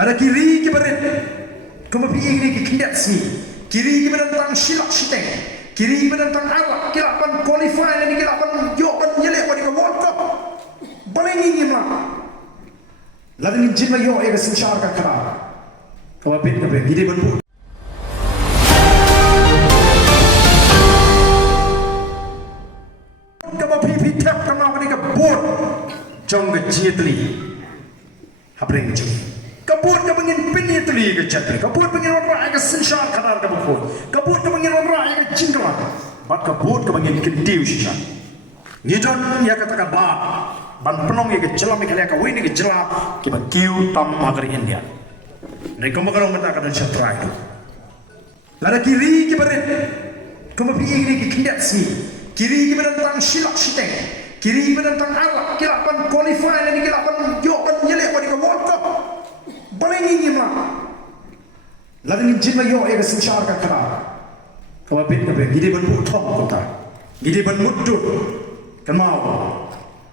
Lada kiri kibarin, kemudian ini kikindat sini. Kiri kibarin tentang silap siteng, kiri kibarin tentang Arab, kilapan qualify dan kilapan yoban nyelek pada World Cup. Paling ingin lah. Lada ni jin lah yo ega sensyar kakara. Kemudian kibarin gede bentuk. Kemudian pitak kena pada kebun, jong kecitli, habring jong. Kabut ka pengin pinitli ke chatri, kabut pengin orang ke sensyar kadar ke bukul, kabut ka pengin orang ke cingkla, bat kabut ka pengin kentiu sisa. Nidon ya katakan ba, ban penong ya ke jelam ke leka wini ke jelam, kiba kiu tam magari India. Mereka makan orang mata syatra itu. Lada kiri kibarin, kemudian ini ke kindat sini, kiri kibarin tentang silap siteng, kiri kibarin tentang Arab, kilapan qualify dan kilapan yoban nyelek pada World Cup. Paling ingin lah. Lalu ni jin lah yo ega sensyar kakara. Kemudian kibarin gede bentuk top kota, gede bentuk mudut, kenal.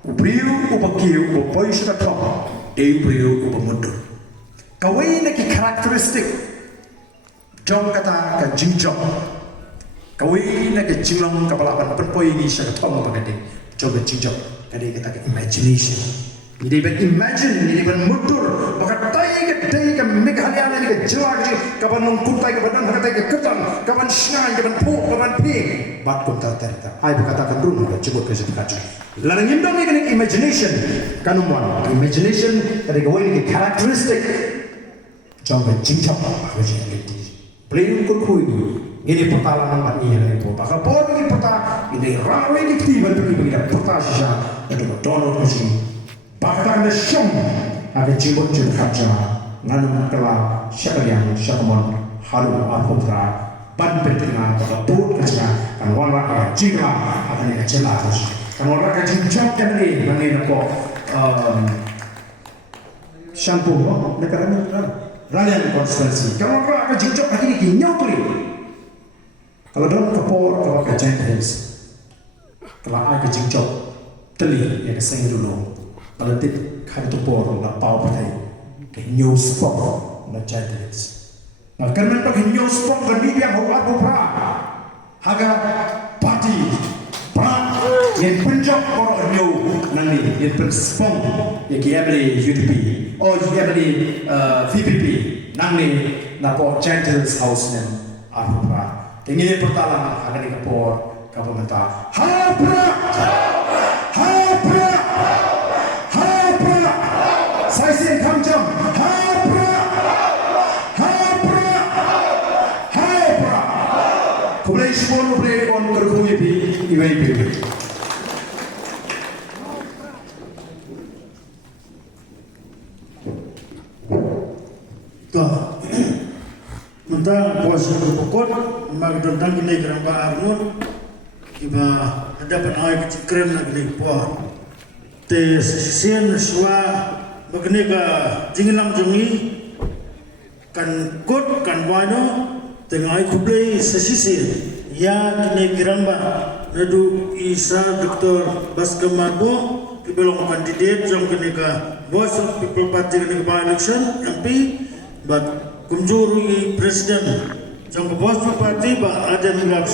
Ubriu upakiu upoi sudah top, ubriu upamudut. Kawai nak karakteristik jom kata ka jingjong. Kawai nak jinglang kapalapan penpoi ni syaka top apa kade. Jom jingjong kade kata ka imagination. Jadi ben imagine, jadi ben mudur. Maka tay ke Meghalaya ni ke jelag je. Kapan nongkuntai kapan nongkuntai ke ketang, kapan shnai, kapan puk, kapan ping. Bat kontar terita. Hai berkatakan dulu ke cukup ke sekarang. Lalu nyimdong ni kena imagination. Kanumuan imagination kade kawai ni karakteristik. Jom jingjong apa je ni. Play kurkui ini pertalan nama ini yang itu. Maka pun ini pertah ini rawe ini tiba pergi pertah saja. Itu Donald Trump. Bahkan ada syum ada jibut jud kerja nganum kela syakalian syakamon haru apodra ban bertengah pada put kerja kan warna jingla akan yang jelas kan warna kerja jok kan ini nanti nak shampoo negara Ryan konstitusi kan warna kerja jok lagi ni nyokli kalau dalam kapor kalau kerja terus kalau ada kerja jok teli yang keseng dulu Palatit kami tu por na pau patai ke news pop na channels. Na kerana tu ke news pop berdiri yang huat bupra haga party pra yang punjab orang new nanti yang penspong yang kiabli UDP oh kiabli VPP nanti na por channels house nen bupra. Ini pertama haga ni kapor kapamenta. Hapra. Saisin kamjam, hapra. Kublai shibon kublai on berkumi pi iwai pi. Tuh, mentang puasa berpokok, mak tentang ini keramba arun, iba ada penawai kecil krem nak ini puan. Tes sian swa begini ka jinglang jungi kan kot kan wano tengah kublai sesisi ya kini kiramba nadu isa Dr. Baskar Mabo kibelong kandidat jom kini ka Voice of People Party kini ka election MP but kumjuri presiden jom ka Voice of Party ba ada nilap